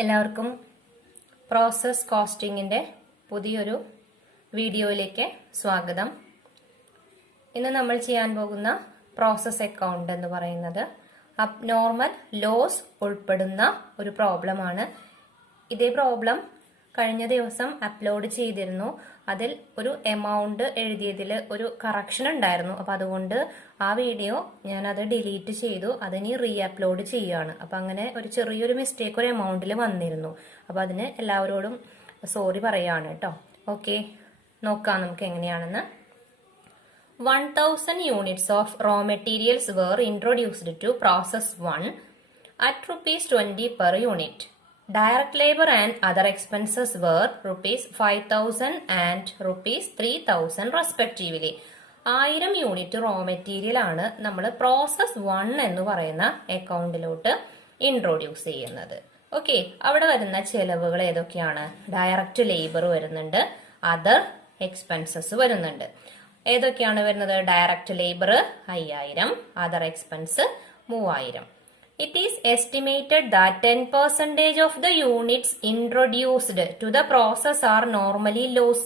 എല്ലാവർക്കും പ്രോസസ് കോസ്റ്റിംഗിന്റെ പുതിയൊരു വീഡിയോയിലേക്ക് സ്വാഗതം. ഇന്ന് നമ്മൾ ചെയ്യാൻ പോകുന്ന പ്രോസസ് അക്കൗണ്ട് എന്ന് പറയുന്നത് അബ്നോർമൽ ലോസ് ഉൾപ്പെടുന്ന ഒരു പ്രോബ്ലമാണ്. ഇതേ പ്രോബ്ലം കഴിഞ്ഞ ദിവസം അപ്ലോഡ് ചെയ്തിരുന്നു. അതിൽ ഒരു എമൗണ്ട് എഴുതിയതിൽ ഒരു കറക്ഷൻ ഉണ്ടായിരുന്നു. അപ്പൊ അതുകൊണ്ട് ആ വീഡിയോ ഞാനത് ഡിലീറ്റ് ചെയ്തു. അതിനി റീ അപ്ലോഡ് ചെയ്യുകയാണ്. അപ്പൊ അങ്ങനെ ഒരു ചെറിയൊരു മിസ്റ്റേക്ക് ഒരു എമൗണ്ടിൽ വന്നിരുന്നു. അപ്പൊ അതിന് എല്ലാവരോടും സോറി പറയാണ് കേട്ടോ. ഓക്കെ, നോക്കാം നമുക്ക് എങ്ങനെയാണെന്ന്. 1000 units of raw materials were introduced to process 1 at ₹20 per unit. Direct labor and other expenses were ₹5,000 and ₹3,000 respectively. 1000 unit raw material ആണ് നമ്മൾ പ്രോസസ് 1 എന്ന് പറയുന്ന അക്കൗണ്ടിലോട്ട് ഇൻട്രോഡ്യൂസ് ചെയ്യുന്നത്. ഓക്കെ, അവിടെ വരുന്ന ചെലവുകൾ ഏതൊക്കെയാണ്? ഡയറക്റ്റ് ലേബർ വരുന്നുണ്ട്, അതർ എക്സ്പെൻസസ് വരുന്നുണ്ട്. ഏതൊക്കെയാണ് വരുന്നത്? Direct labour 5000, other expense 3000. It is estimated that 10% of the units introduced to the process are normally loss.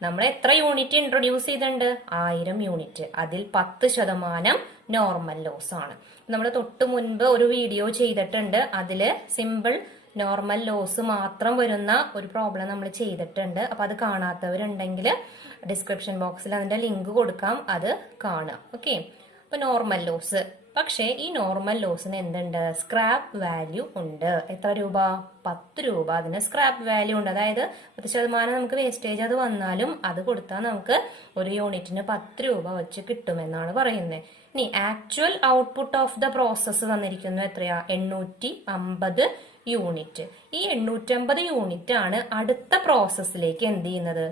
നമ്മൾ എത്ര യൂണിറ്റ് ഇൻട്രൊഡ്യൂസ് ചെയ്തിട്ടുണ്ട്? 1000 യൂണിറ്റ്. അതിൽ 10% നോർമൽ ലോസ് ആണ്. നമ്മൾ തൊട്ട് മുൻപ് ഒരു വീഡിയോ ചെയ്തിട്ടുണ്ട്. അതില് സിമ്പിൾ നോർമൽ ലോസ് മാത്രം വരുന്ന ഒരു പ്രോബ്ലം നമ്മൾ ചെയ്തിട്ടുണ്ട്. അപ്പൊ അത് കാണാത്തവരുണ്ടെങ്കിൽ ഡിസ്ക്രിപ്ഷൻ ബോക്സിൽ അതിന്റെ ലിങ്ക് കൊടുക്കാം, അത് കാണാം. ഓക്കെ, അപ്പൊ നോർമൽ ലോസ്. പക്ഷേ ഈ നോർമൽ ലോസിന് എന്തുണ്ട്? സ്ക്രാപ്പ് വാല്യൂ ഉണ്ട്. എത്ര രൂപ? 10 രൂപ. അതിന് സ്ക്രാപ്പ് വാല്യൂ ഉണ്ട്. അതായത് 10% നമുക്ക് വേസ്റ്റേജ് അത് വന്നാലും അത് കൊടുത്താൽ നമുക്ക് ഒരു യൂണിറ്റിന് 10 രൂപ വെച്ച് കിട്ടുമെന്നാണ് പറയുന്നത്. ഇനി actual output of the process വന്നിരിക്കുന്നു എത്രയാ? 850 യൂണിറ്റ്. ഈ 850 യൂണിറ്റ് ആണ് അടുത്ത പ്രോസസ്സിലേക്ക് എന്ത് ചെയ്യുന്നത്?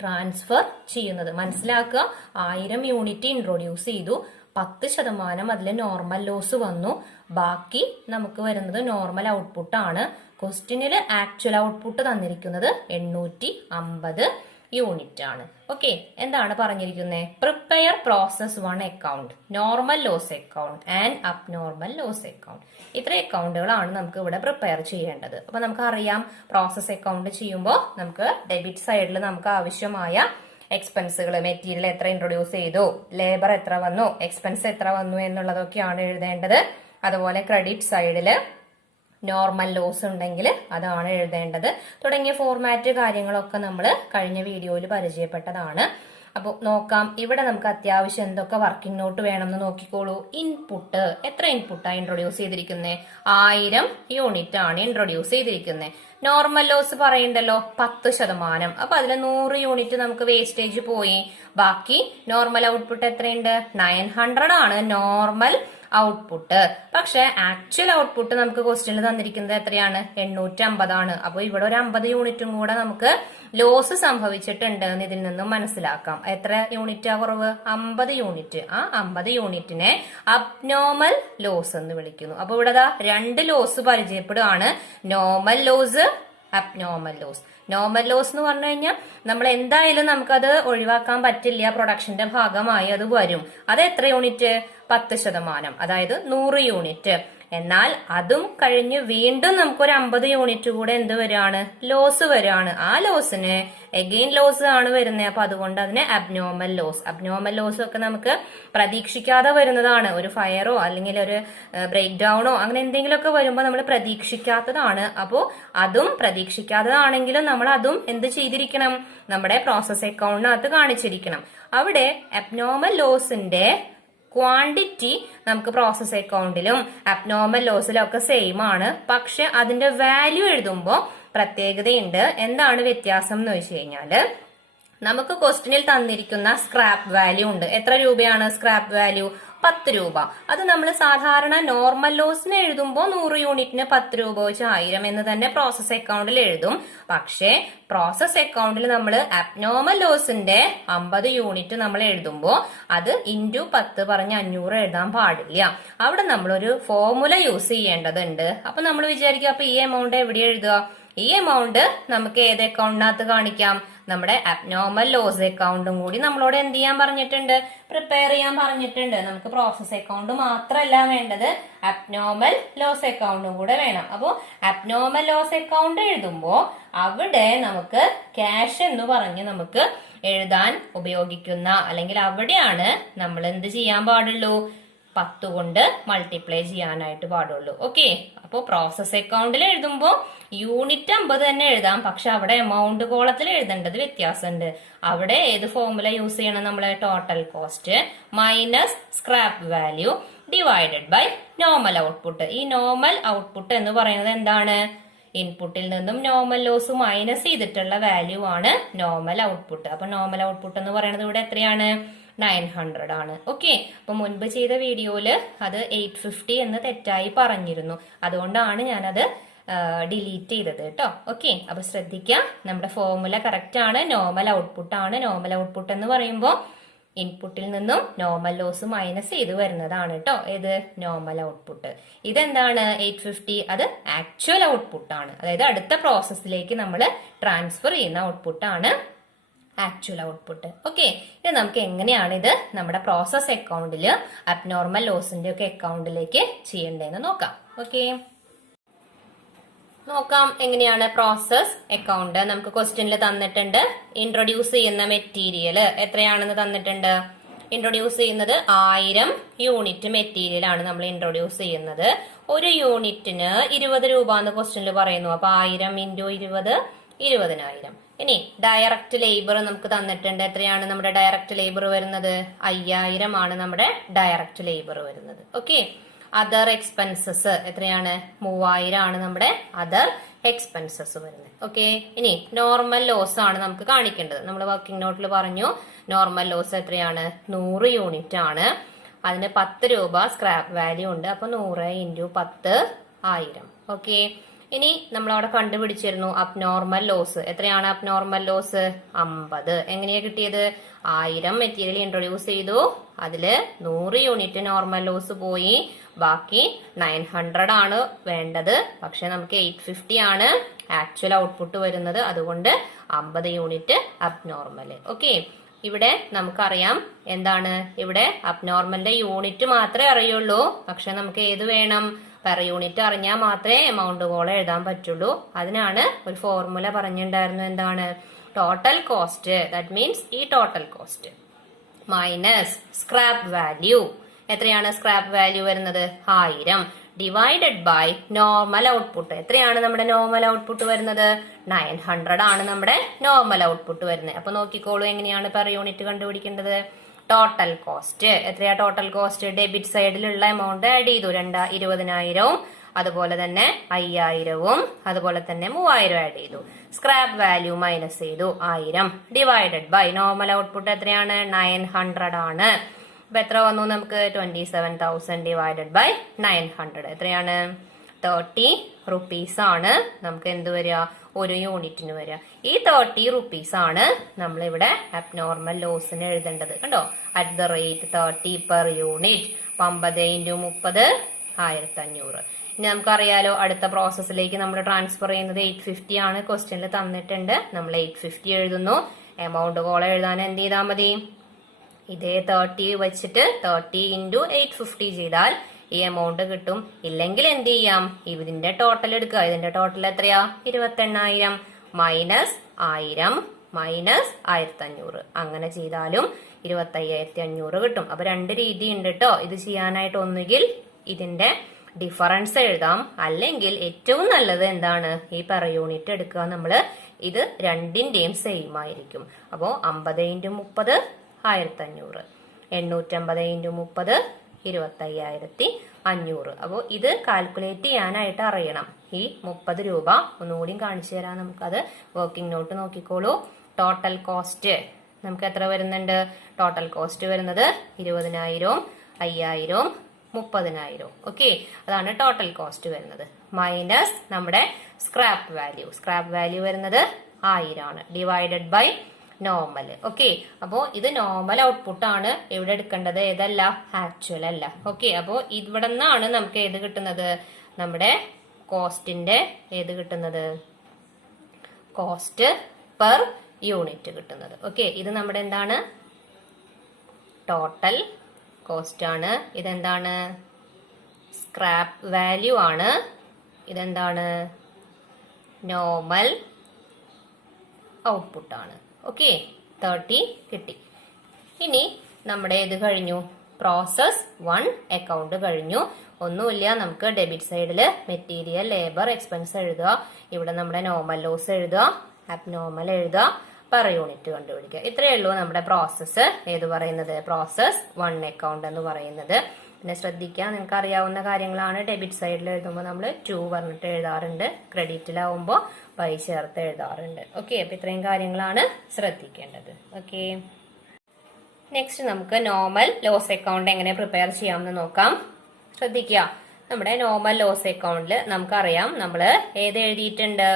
ട്രാൻസ്ഫർ ചെയ്യുന്നത്. മനസ്സിലാക്കുക, 1000 യൂണിറ്റ് ഇൻട്രൊഡ്യൂസ് ചെയ്തു, 10% അതിൽ നോർമൽ ലോസ് വന്നു, ബാക്കി നമുക്ക് വരുന്നത് നോർമൽ ഔട്ട്പുട്ട് ആണ്. ക്വസ്റ്റ്യനിൽ ആക്ച്വൽ ഔട്ട്പുട്ട് തന്നിരിക്കുന്നത് 850 യൂണിറ്റ് ആണ്. ഓക്കെ, എന്താണ് പറഞ്ഞിരിക്കുന്നത്? Prepare process 1 account, normal loss account and abnormal loss account. ഇത്ര അക്കൗണ്ടുകളാണ് നമുക്ക് ഇവിടെ പ്രിപ്പയർ ചെയ്യേണ്ടത്. അപ്പൊ നമുക്ക് അറിയാം, പ്രോസസ് അക്കൗണ്ട് ചെയ്യുമ്പോൾ നമുക്ക് ഡെബിറ്റ് സൈഡിൽ നമുക്ക് ആവശ്യമായ എക്സ്പെൻസുകൾ, മെറ്റീരിയൽ എത്ര ഇൻട്രൊഡ്യൂസ് ചെയ്തു, ലേബർ എത്ര വന്നു, എക്സ്പെൻസ് എത്ര വന്നു എന്നുള്ളതൊക്കെയാണ് എഴുതേണ്ടത്. അതുപോലെ ക്രെഡിറ്റ് സൈഡില് നോർമൽ ലോസ് ഉണ്ടെങ്കിൽ അതാണ് എഴുതേണ്ടത്. തുടങ്ങിയ ഫോർമാറ്റ് കാര്യങ്ങളൊക്കെ നമ്മൾ കഴിഞ്ഞ വീഡിയോയിൽ പരിചയപ്പെട്ടതാണ്. അപ്പൊ നോക്കാം, ഇവിടെ നമുക്ക് അത്യാവശ്യം എന്തൊക്കെ വർക്കിംഗ് നോട്ട് വേണമെന്ന് നോക്കിക്കോളൂ. ഇൻപുട്ട്, എത്ര ഇൻപുട്ടാ ഇൻട്രൊഡ്യൂസ് ചെയ്തിരിക്കുന്നത്? 1000 യൂണിറ്റ് ആണ് ഇൻട്രൊഡ്യൂസ് ചെയ്തിരിക്കുന്നത്. നോർമൽ ലോസ് പറയണ്ടല്ലോ 10%. അപ്പൊ അതിൽ 100 യൂണിറ്റ് നമുക്ക് വേസ്റ്റേജ് പോയി. ബാക്കി നോർമൽ ഔട്ട്പുട്ട് എത്രയുണ്ട്? 900 ആണ് നോർമൽ ഔട്ട്പുട്ട്. പക്ഷെ ആക്ച്വൽ ഔട്ട്പുട്ട് നമുക്ക് ക്വസ്റ്റ്യനിൽ തന്നിരിക്കുന്നത് എത്രയാണ്? 850 ആണ്. അപ്പൊ ഇവിടെ ഒരു 50 യൂണിറ്റും കൂടെ നമുക്ക് ലോസ് സംഭവിച്ചിട്ടുണ്ട് എന്ന് ഇതിൽ നിന്നും മനസ്സിലാക്കാം. എത്ര യൂണിറ്റാ കുറവ്? 50 യൂണിറ്റ്. ആ 50 യൂണിറ്റിനെ അബ്നോർമൽ ലോസ് എന്ന് വിളിക്കുന്നു. അപ്പൊ ഇവിടെ 2 ലോസ് പരിചയപ്പെടുകയാണ്, normal loss, abnormal loss. Normal loss എന്ന് പറഞ്ഞു കഴിഞ്ഞാൽ നമ്മൾ എന്തായാലും നമുക്കത് ഒഴിവാക്കാൻ പറ്റില്ല, പ്രൊഡക്ഷന്റെ ഭാഗമായി അത് വരും. അത് എത്ര യൂണിറ്റ്? 10%, അതായത് 100 യൂണിറ്റ്. എന്നാൽ അതും കഴിഞ്ഞ് വീണ്ടും നമുക്കൊരു 50 യൂണിറ്റ് കൂടെ എന്ത് വരികയാണ്? ലോസ് വരികയാണ്. ആ ലോസിന് എഗെയിൻ ലോസ് ആണ് വരുന്നത്. അപ്പൊ അതുകൊണ്ട് അതിന് അബ്നോർമൽ ലോസ്. അബ്നോർമൽ ലോസ് ഒക്കെ നമുക്ക് പ്രതീക്ഷിക്കാതെ വരുന്നതാണ്. ഒരു ഫയറോ അല്ലെങ്കിൽ ഒരു ബ്രേക്ക് ഡൗണോ അങ്ങനെ എന്തെങ്കിലുമൊക്കെ വരുമ്പോൾ നമ്മൾ പ്രതീക്ഷിക്കാത്തതാണ്. അപ്പോ അതും പ്രതീക്ഷിക്കാത്തതാണെങ്കിലും നമ്മൾ അതും എന്ത് ചെയ്തിരിക്കണം? നമ്മുടെ പ്രോസസ് അക്കൗണ്ടിനകത്ത് കാണിച്ചിരിക്കണം. അവിടെ അബ്നോർമൽ ലോസിന്റെ ക്വാണ്ടിറ്റി നമുക്ക് പ്രോസസ് അക്കൗണ്ടിലും അബ്നോർമൽ ലോസിലും ഒക്കെ സെയിം ആണ്. പക്ഷെ അതിന്റെ വാല്യൂ എഴുതുമ്പോൾ പ്രത്യേകതയുണ്ട്. എന്താണ് വ്യത്യാസം എന്ന് വെച്ച് കഴിഞ്ഞാല്, നമുക്ക് ക്വസ്റ്റ്യനിൽ തന്നിരിക്കുന്ന സ്ക്രാപ്പ് വാല്യൂ ഉണ്ട്. എത്ര രൂപയാണ് സ്ക്രാപ്പ് വാല്യൂ? 10 രൂപ. അത് നമ്മൾ സാധാരണ നോർമൽ ലോസിന് എഴുതുമ്പോൾ 100 യൂണിറ്റിന് 10 രൂപ വെച്ച് 1000 എന്ന് തന്നെ പ്രോസസ് അക്കൗണ്ടിൽ എഴുതും. പക്ഷേ പ്രോസസ് അക്കൗണ്ടിൽ നമ്മൾ അബ്നോർമൽ ലോസിന്റെ 50 യൂണിറ്റ് നമ്മൾ എഴുതുമ്പോൾ അത് ഇൻറ്റു 10 പറഞ്ഞ് 500 എഴുതാൻ പാടില്ല. അവിടെ നമ്മളൊരു ഫോർമുല യൂസ് ചെയ്യേണ്ടതുണ്ട്. അപ്പൊ നമ്മൾ വിചാരിക്കുക, അപ്പൊ ഈ എമൗണ്ട് എവിടെ എഴുതുക? ഈ എമൗണ്ട് നമുക്ക് ഏത് അക്കൗണ്ടിനകത്ത് കാണിക്കാം? നമ്മുടെ അബ്നോർമൽ ലോസ് അക്കൗണ്ടും കൂടി നമ്മളോട് എന്ത് ചെയ്യാൻ പറഞ്ഞിട്ടുണ്ട്, പ്രിപ്പയർ ചെയ്യാൻ പറഞ്ഞിട്ടുണ്ട്. നമുക്ക് പ്രോസസ് അക്കൗണ്ട് മാത്രമല്ല വേണ്ടത്, അബ്നോർമൽ ലോസ് അക്കൗണ്ടും കൂടെ വേണം. അപ്പോ അബ്നോർമൽ ലോസ് അക്കൗണ്ട് എഴുതുമ്പോ അവിടെ നമുക്ക് ക്യാഷ് എന്ന് പറഞ്ഞ് നമുക്ക് എഴുതാൻ ഉപയോഗിക്കുന്ന, അല്ലെങ്കിൽ അവിടെയാണ് നമ്മൾ എന്ത് ചെയ്യാൻ പാടുള്ളൂ, 10 കൊണ്ട് മൾട്ടിപ്ലൈ ചെയ്യാനായിട്ട് പാടുള്ളൂ. ഓക്കെ, അപ്പോ പ്രോസസ് അക്കൗണ്ടിൽ എഴുതുമ്പോ യൂണിറ്റ് 50 തന്നെ എഴുതാം, പക്ഷെ അവിടെ എമൗണ്ട് കോളത്തിൽ എഴുതേണ്ടത് വ്യത്യാസമുണ്ട്. അവിടെ ഏത് ഫോർമുല യൂസ് ചെയ്യണം, നമ്മളെ total cost minus scrap value divided by normal output. ഈ നോർമൽ ഔട്ട്പുട്ട് എന്ന് പറയുന്നത് എന്താണ്, ഇൻപുട്ടിൽ നിന്നും നോർമൽ ലോസ് മൈനസ് ചെയ്തിട്ടുള്ള വാല്യൂ ആണ് നോർമൽ ഔട്ട്പുട്ട്. അപ്പൊ നോർമൽ ഔട്ട്പുട്ട് എന്ന് പറയുന്നത് ഇവിടെ എത്രയാണ്, 900 ആണ്. ഓക്കെ, അപ്പൊ മുൻപ് ചെയ്ത വീഡിയോയില് അത് 850 എന്ന് തെറ്റായി പറഞ്ഞിരുന്നു, അതുകൊണ്ടാണ് ഞാനത് ഡിലീറ്റ് ചെയ്തത് കേട്ടോ. ഓക്കെ, അപ്പൊ ശ്രദ്ധിക്കുക, നമ്മുടെ ഫോർമുല കറക്റ്റ് ആണ്, നോർമൽ ഔട്ട്പുട്ട് ആണ്. നോർമൽ ഔട്ട്പുട്ട് എന്ന് പറയുമ്പോൾ ഇൻപുട്ടിൽ നിന്നും നോർമൽ ലോസ് മൈനസ് ചെയ്ത് വരുന്നതാണ് കേട്ടോ. ഏത്, നോർമൽ ഔട്ട്പുട്ട്. ഇതെന്താണ് 850, അത് ആക്ച്വൽ ഔട്ട്പുട്ട് ആണ്. അതായത് അടുത്ത പ്രോസസ്സിലേക്ക് നമ്മൾ ട്രാൻസ്ഫർ ചെയ്യുന്ന ഔട്ട്പുട്ട് ആണ് ആക്ച്വൽ ഔട്ട്പുട്ട്. ഓക്കെ, ഇത് നമുക്ക് എങ്ങനെയാണ് ഇത് നമ്മുടെ പ്രോസസ് അക്കൗണ്ടിൽ അബ്നോർമൽ ലോസിന്റെ ഒക്കെ അക്കൗണ്ടിലേക്ക് ചെയ്യേണ്ടതെന്ന് നോക്കാം. ഓക്കെ, നോക്കാം എങ്ങനെയാണ് പ്രോസസ് അക്കൗണ്ട്. നമുക്ക് ക്വസ്റ്റ്യനിൽ തന്നിട്ടുണ്ട്, ഇൻട്രൊഡ്യൂസ് ചെയ്യുന്ന മെറ്റീരിയൽ എത്രയാണെന്ന് തന്നിട്ടുണ്ട്. ഇൻട്രൊഡ്യൂസ് ചെയ്യുന്നത് 1000 യൂണിറ്റ് മെറ്റീരിയൽ ആണ് നമ്മൾ ഇൻട്രൊഡ്യൂസ് ചെയ്യുന്നത്. ഒരു യൂണിറ്റിന് 20 രൂപ എന്ന് ക്വസ്റ്റ്യനിൽ പറയുന്നു. അപ്പൊ 1000 × 20 20,000. ഇനി ഡയറക്റ്റ് ലേബർ നമുക്ക് തന്നിട്ടുണ്ട്. എത്രയാണ് നമ്മുടെ ഡയറക്റ്റ് ലേബർ വരുന്നത്, 5000 ആണ് നമ്മുടെ ഡയറക്റ്റ് ലേബർ വരുന്നത്. ഓക്കെ, അതർ എക്സ്പെൻസസ് എത്രയാണ്, 3000 ആണ് നമ്മുടെ അതർ എക്സ്പെൻസസ് വരുന്നത്. ഓക്കെ, ഇനി നോർമൽ ലോസ് ആണ് നമുക്ക് കാണിക്കേണ്ടത്. നമ്മൾ വർക്കിംഗ് നോട്ടിൽ പറഞ്ഞു നോർമൽ ലോസ് എത്രയാണ്, 100 യൂണിറ്റ് ആണ്. അതിന് 10 രൂപ സ്ക്രാപ്പ് വാല്യൂ ഉണ്ട്. അപ്പൊ 100 × 10 1000. ഓക്കെ, ഇനി നമ്മൾ അവിടെ കണ്ടുപിടിച്ചിരുന്നു അബ്നോർമൽ ലോസ്. എത്രയാണ് അബ്നോർമൽ ലോസ്, 50. എങ്ങനെയാ കിട്ടിയത്, 1000 മെറ്റീരിയൽ ഇൻട്രൊഡ്യൂസ് ചെയ്തു, അതില് 100 യൂണിറ്റ് നോർമൽ ലോസ് പോയി, ബാക്കി 900 ആണ് വേണ്ടത്. പക്ഷെ നമുക്ക് 850 ആണ് ആക്ച്വൽ ഔട്ട്പുട്ട് വരുന്നത്, അതുകൊണ്ട് 50 യൂണിറ്റ് അബ്നോർമൽ. ഓക്കെ, ഇവിടെ നമുക്കറിയാം എന്താണ്, ഇവിടെ അബ്നോർമലിന്റെ യൂണിറ്റ് മാത്രമേ അറിയുള്ളൂ. പക്ഷെ നമുക്ക് ഏത് വേണം, പെർ യൂണിറ്റ് അറിഞ്ഞാൽ മാത്രമേ എമൗണ്ട് കോളം എഴുതാൻ പറ്റുള്ളൂ. അതിനാണ് ഒരു ഫോർമുല പറഞ്ഞിട്ടുണ്ടായിരുന്നു, എന്താണ്, ടോട്ടൽ കോസ്റ്റ്. ദാറ്റ് മീൻസ് ഈ total cost minus scrap value. എത്രയാണ് സ്ക്രാപ്പ് വാല്യൂ വരുന്നത്, 1000 ഡിവൈഡഡ് ബൈ നോർമൽ ഔട്ട്പുട്ട്. എത്രയാണ് നമ്മുടെ നോർമൽ ഔട്ട്പുട്ട് വരുന്നത്, 900 ആണ് നമ്മുടെ നോർമൽ ഔട്ട്പുട്ട് വരുന്നത്. അപ്പൊ നോക്കിക്കോളൂ എങ്ങനെയാണ് പെർ യൂണിറ്റ് കണ്ടുപിടിക്കേണ്ടത്. ടോട്ടൽ കോസ്റ്റ് എത്രയാ, ടോട്ടൽ കോസ്റ്റ് ഡെബിറ്റ് സൈഡിലുള്ള എമൗണ്ട് ആഡ് ചെയ്തു, 20,000, അതുപോലെ തന്നെ 5000, അതുപോലെ തന്നെ 3000 ആഡ് ചെയ്തു. സ്ക്രാപ്പ് വാല്യൂ മൈനസ് ചെയ്തു, 1000 ഡിവൈഡഡ് ബൈ നോർമൽ ഔട്ട്പുട്ട് എത്രയാണ്, 900 ആണ്. അപ്പൊ എത്ര വന്നു നമുക്ക്, 27,000 ഡിവൈഡഡ് ബൈ 900 എത്രയാണ്, 30 rupees ആണ് നമുക്ക് എന്ത് വരിക, ഒരു യൂണിറ്റിന് വരിക. ഈ 30 rupees ആണ് നമ്മളിവിടെ അബ്നോർമൽ ലോസിന് എഴുതേണ്ടത്. കണ്ടോ, at the rate 30 per unit. 50 × 30 1500. ഇനി നമുക്കറിയാലോ അടുത്ത പ്രോസസ്സിലേക്ക് നമ്മൾ ട്രാൻസ്ഫർ ചെയ്യുന്നത് 850 ആണ്. ക്വസ്റ്റ്യനിൽ തന്നിട്ടുണ്ട്, നമ്മൾ 850 എഴുതുന്നു. എമൗണ്ട് കോളം എഴുതാൻ എന്ത് ചെയ്താൽ മതി, ഇതേ 30 വെച്ചിട്ട് 30 × 850 ചെയ്താൽ ഈ എമൗണ്ട് കിട്ടും. ഇല്ലെങ്കിൽ എന്ത് ചെയ്യാം, ഇതിന്റെ ടോട്ടൽ എടുക്കുക. ഇതിന്റെ ടോട്ടൽ എത്രയാ, 28,000 മൈനസ് 1000 മൈനസ് 1500. അങ്ങനെ ചെയ്താലും 25,500 കിട്ടും. അപ്പൊ രണ്ട് രീതി ഉണ്ട് കേട്ടോ ഇത് ചെയ്യാനായിട്ട്. ഒന്നുകിൽ ഇതിന്റെ ഡിഫറൻസ് എഴുതാം, അല്ലെങ്കിൽ ഏറ്റവും നല്ലത് എന്താണ്, ഈ പെർ യൂണിറ്റ് എടുക്കുക നമ്മള്. ഇത് രണ്ടിന്റെയും സെയിം ആയിരിക്കും. അപ്പോ 50 × 30 1500, 850 × 30 25,500. അപ്പോ ഇത് കാൽക്കുലേറ്റ് ചെയ്യാനായിട്ട് അറിയണം. ഈ 30 രൂപ ഒന്നുകൂടി കാണിച്ചു തരാം നമുക്കത്. വർക്കിംഗ് നോട്ട് നോക്കിക്കോളൂ. ടോട്ടൽ കോസ്റ്റ് നമുക്ക് എത്ര വരുന്നുണ്ട്, ടോട്ടൽ കോസ്റ്റ് വരുന്നത് 20,000, 5,000, 30,000. ഓക്കെ, അതാണ് ടോട്ടൽ കോസ്റ്റ് വരുന്നത്. മൈനസ് നമ്മുടെ സ്ക്രാപ്പ് വാല്യൂ. സ്ക്രാപ്പ് വാല്യൂ വരുന്നത് 1000 ആണ് ഡിവൈഡഡ് ബൈ നോർമൽ. ഓക്കെ, അപ്പോ ഇത് നോർമൽ ഔട്ട്പുട്ട് ആണ് ഇവിടെ എടുക്കേണ്ടത്, ഏതല്ല, ആക്ച്വൽ അല്ല. ഓക്കെ, അപ്പോ ഇവിടെ നിന്നാണ് നമുക്ക് ഏത് കിട്ടുന്നത്, നമ്മുടെ കോസ്റ്റിന്റെ ഏത് കിട്ടുന്നത്, കോസ്റ്റ് പെർ യൂണിറ്റ് കിട്ടുന്നത്. ഓക്കെ, ഇത് നമ്മുടെ എന്താണ്, ടോട്ടൽ കോസ്റ്റ് ആണ്. ഇതെന്താണ്, സ്ക്രാപ്പ് വാല്യൂ ആണ്. ഇതെന്താണ്, നോർമൽ ഔട്ട്പുട്ട് ആണ്. ഓക്കെ, 30 കിട്ടി. ഇനി നമ്മുടെ ഇത് കഴിഞ്ഞു, പ്രോസസ് 1 അക്കൗണ്ട് കഴിഞ്ഞു. ഒന്നുമില്ല, നമുക്ക് ഡെബിറ്റ് സൈഡിൽ മെറ്റീരിയൽ, ലേബർ, എക്സ്പെൻസ് എഴുതുക. ഇവിടെ നമ്മുടെ നോർമൽ ലോസ് എഴുതുക, അബ്നോർമൽ എഴുതുക, പെർ യൂണിറ്റ് കണ്ടുപിടിക്കുക. ഇത്രയേ ഉള്ളൂ നമ്മുടെ പ്രോസസ്സ് ഏത് പറയുന്നത്, പ്രോസസ് 1 അക്കൗണ്ട് എന്ന് പറയുന്നത്. പിന്നെ ശ്രദ്ധിക്കുക, നിങ്ങൾക്ക് അറിയാവുന്ന കാര്യങ്ങളാണ്. ഡെബിറ്റ് സൈഡിൽ എഴുതുമ്പോൾ നമ്മൾ 2 പറഞ്ഞിട്ട് എഴുതാറുണ്ട്, ക്രെഡിറ്റിലാവുമ്പോൾ പൈ ചേർത്ത് എഴുതാറുണ്ട്. ഓക്കെ, അപ്പൊ ഇത്രയും കാര്യങ്ങളാണ് ശ്രദ്ധിക്കേണ്ടത്. ഓക്കെ, നെക്സ്റ്റ് നമുക്ക് നോർമൽ ലോസ് അക്കൗണ്ട് എങ്ങനെ പ്രിപ്പയർ ചെയ്യാമെന്ന് നോക്കാം. ശ്രദ്ധിക്കുക, നമ്മുടെ നോർമൽ ലോസ് അക്കൗണ്ടിൽ നമുക്കറിയാം നമ്മൾ ഏത് എഴുതിയിട്ടുണ്ട്,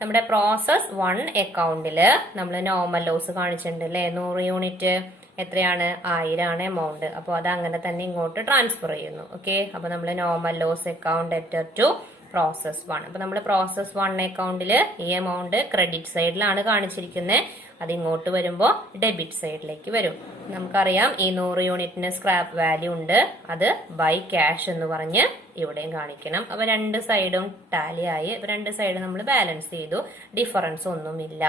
നമ്മുടെ പ്രോസസ് 1 അക്കൗണ്ടില് നമ്മൾ നോർമൽ ലോസ് കാണിച്ചിട്ടുണ്ട് അല്ലെ, 100 യൂണിറ്റ് എത്രയാണ്, 1000 ആണ് എമൗണ്ട്. അപ്പൊ അത് അങ്ങനെ തന്നെ ഇങ്ങോട്ട് ട്രാൻസ്ഫർ ചെയ്യുന്നു. ഓക്കെ, അപ്പൊ നമ്മൾ normal loss account debtor to process 1. അപ്പൊ നമ്മൾ പ്രോസസ് 1 അക്കൗണ്ടില് ഈ എമൗണ്ട് ക്രെഡിറ്റ് സൈഡിലാണ് കാണിച്ചിരിക്കുന്നത്. അത് ഇങ്ങോട്ട് വരുമ്പോൾ ഡെബിറ്റ് സൈഡിലേക്ക് വരും. നമുക്കറിയാം ഈ 100 യൂണിറ്റിന് സ്ക്രാപ്പ് വാല്യൂ ഉണ്ട്, അത് ബൈ ക്യാഷ് എന്ന് പറഞ്ഞ് ഇവിടെയും കാണിക്കണം. അപ്പൊ രണ്ട് സൈഡും ടാലി ആയി, രണ്ട് സൈഡും നമ്മൾ ബാലൻസ് ചെയ്തു, ഡിഫറൻസ് ഒന്നുമില്ല.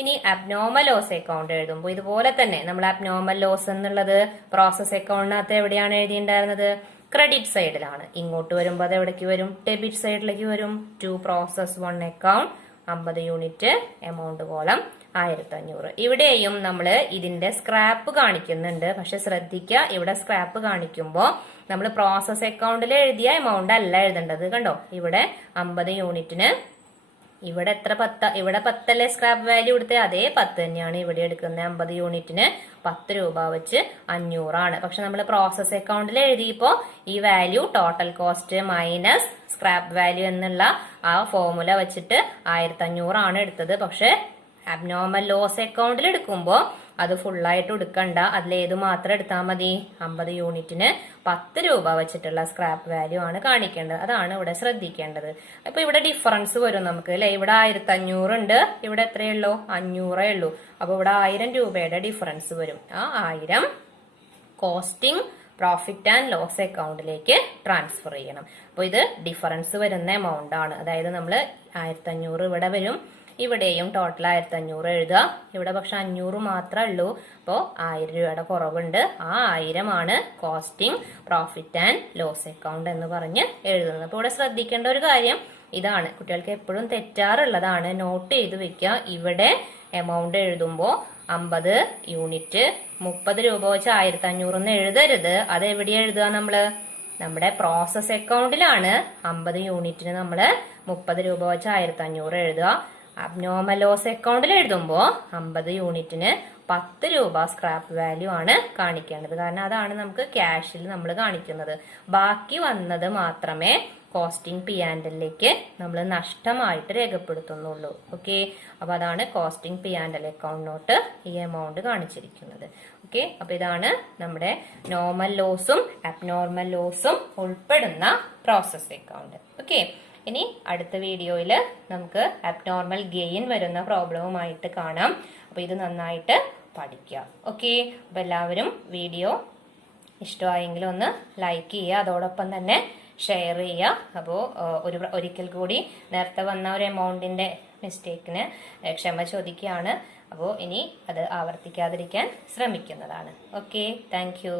ഇനി അബ്നോർമൽ ലോസ് അക്കൗണ്ട് എഴുതുമ്പോൾ ഇതുപോലെ തന്നെ നമ്മൾ അബ്നോർമൽ ലോസ് എന്നുള്ളത് പ്രോസസ് അക്കൗണ്ടിനകത്ത് എവിടെയാണ് എഴുതിയിട്ടുണ്ടായിരുന്നത്, ക്രെഡിറ്റ് സൈഡിലാണ്. ഇങ്ങോട്ട് വരുമ്പോൾ അത് എവിടേക്ക് വരും, ഡെബിറ്റ് സൈഡിലേക്ക് വരും. To process 1 account 50 unit amount column 1500. ഇവിടെയും നമ്മൾ ഇതിന്റെ സ്ക്രാപ്പ് കാണിക്കുന്നുണ്ട്. പക്ഷെ ശ്രദ്ധിക്കുക, ഇവിടെ സ്ക്രാപ്പ് കാണിക്കുമ്പോൾ നമ്മൾ പ്രോസസ് അക്കൗണ്ടിൽ എഴുതിയ എമൗണ്ട് അല്ല എഴുതേണ്ടത്. കണ്ടോ, ഇവിടെ 50 യൂണിറ്റിന് ഇവിടെ എത്ര 10, ഇവിടെ 10 അല്ലേ സ്ക്രാപ്പ് വാല്യൂ എടുത്തേ, അതേ 10 തന്നെയാണ് ഇവിടെ എടുക്കുന്നത്. 50 യൂണിറ്റിന് 10 രൂപ വെച്ച് 500 ആണ്. പക്ഷെ നമ്മൾ പ്രോസസ് അക്കൗണ്ടിൽ എഴുതിയപ്പോ ഈ value total cost minus scrap value എന്നുള്ള ആ ഫോർമുല വെച്ചിട്ട് 1500 ആണ് എടുത്തത്. പക്ഷെ അബ്നോർമൽ ലോസ് അക്കൗണ്ടിൽ എടുക്കുമ്പോൾ അത് ഫുള്ളായിട്ട് എടുക്കണ്ട, അതിലേത് മാത്രം എടുത്താൽ മതി, 50 യൂണിറ്റിന് 10 രൂപ വെച്ചിട്ടുള്ള സ്ക്രാപ്പ് വാല്യൂ ആണ് കാണിക്കേണ്ടത്. അതാണ് ഇവിടെ ശ്രദ്ധിക്കേണ്ടത്. അപ്പൊ ഇവിടെ ഡിഫറൻസ് വരും നമുക്ക് അല്ലെ, ഇവിടെ 1500 ഉണ്ട്, ഇവിടെ എത്രയേ ഉള്ളൂ, 500 ഉള്ളൂ. അപ്പൊ ഇവിടെ 1000 രൂപയുടെ ഡിഫറൻസ് വരും. ആ 1000 കോസ്റ്റിംഗ് പ്രോഫിറ്റ് ആൻഡ് ലോസ് അക്കൗണ്ടിലേക്ക് ട്രാൻസ്ഫർ ചെയ്യണം. അപ്പൊ ഇത് ഡിഫറൻസ് വരുന്ന എമൗണ്ട് ആണ്. അതായത് നമ്മൾ 1500 ഇവിടെ വരും, ഇവിടെയും ടോട്ടൽ 1500 എഴുതുക. ഇവിടെ പക്ഷെ 500 മാത്രമേ ഉള്ളൂ, അപ്പോൾ 1000 രൂപയുടെ കുറവുണ്ട്. ആ 1000 ആണ് costing profit and loss account എന്ന് പറഞ്ഞ് എഴുതുന്നത്. അപ്പോൾ ഇവിടെ ശ്രദ്ധിക്കേണ്ട ഒരു കാര്യം ഇതാണ്, കുട്ടികൾക്ക് എപ്പോഴും തെറ്റാറുള്ളതാണ്, നോട്ട് ചെയ്ത് വെക്കുക. ഇവിടെ എമൗണ്ട് എഴുതുമ്പോൾ 50 യൂണിറ്റ് 30 രൂപ വെച്ച് 1500 എന്ന് എഴുതരുത്. അത് എവിടെ എഴുതുക, നമ്മുടെ പ്രോസസ് അക്കൗണ്ടിലാണ് 50 യൂണിറ്റിന് നമ്മൾ 30 രൂപ വെച്ച് 1500 എഴുതുക. അബ്നോർമൽ ലോസ് അക്കൗണ്ടിൽ എഴുതുമ്പോൾ 50 യൂണിറ്റിന് 10 രൂപ സ്ക്രാപ്പ് വാല്യൂ ആണ് കാണിക്കേണ്ടത്. കാരണം അതാണ് നമുക്ക് ക്യാഷിൽ നമ്മൾ കാണിക്കുന്നത്. ബാക്കി വന്നത് മാത്രമേ കോസ്റ്റിംഗ് P&Lലേക്ക് നമ്മൾ നഷ്ടമായിട്ട് രേഖപ്പെടുത്തുന്നുള്ളൂ. ഓക്കെ, അപ്പൊ അതാണ് കോസ്റ്റിംഗ് P&L അക്കൗണ്ട് നോട്ട് ഈ എമൗണ്ട് കാണിച്ചിരിക്കുന്നത്. ഓക്കെ, അപ്പൊ ഇതാണ് നമ്മുടെ നോർമൽ ലോസും അബ്നോർമൽ ലോസും ഉൾപ്പെടുന്ന പ്രോസസ് അക്കൗണ്ട്. ഓക്കെ, ഇനി അടുത്ത വീഡിയോയിൽ നമുക്ക് അബ്നോർമൽ ഗെയിൻ വരുന്ന പ്രോബ്ലവുമായിട്ട് കാണാം. അപ്പൊ ഇത് നന്നായിട്ട് പഠിക്കുക. ഓക്കെ, അപ്പൊ എല്ലാവരും വീഡിയോ ഇഷ്ടമായെങ്കിൽ ഒന്ന് ലൈക്ക് ചെയ്യുക, അതോടൊപ്പം തന്നെ ഷെയർ ചെയ്യുക. അപ്പോൾ ഒരിക്കൽ കൂടി നേരത്തെ വന്ന ഒരു എമൗണ്ടിന്റെ മിസ്റ്റേക്കിന് ക്ഷമ ചോദിക്കുകയാണ്. അപ്പോൾ ഇനി അത് ആവർത്തിക്കാതിരിക്കാൻ ശ്രമിക്കുന്നതാണ്. Okay, thank you.